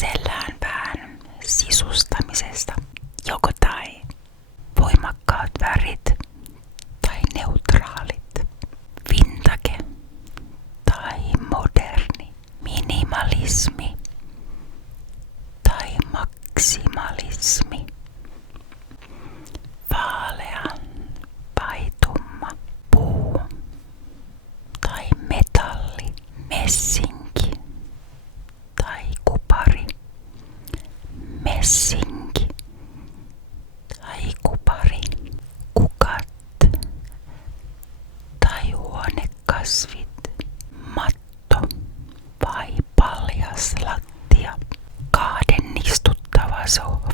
kysellään vähän sisustamisesta. Joko tai voimakkaat värit tai neutraalit, vintage tai moderni, minimalismi tai maksimalismi, vaalea vai tumma, puu tai metalli, messinki tai kupari, messinki tai kupari, kukat tai huonekasvit, matto vai paljas lattia, kahden istuttava sohva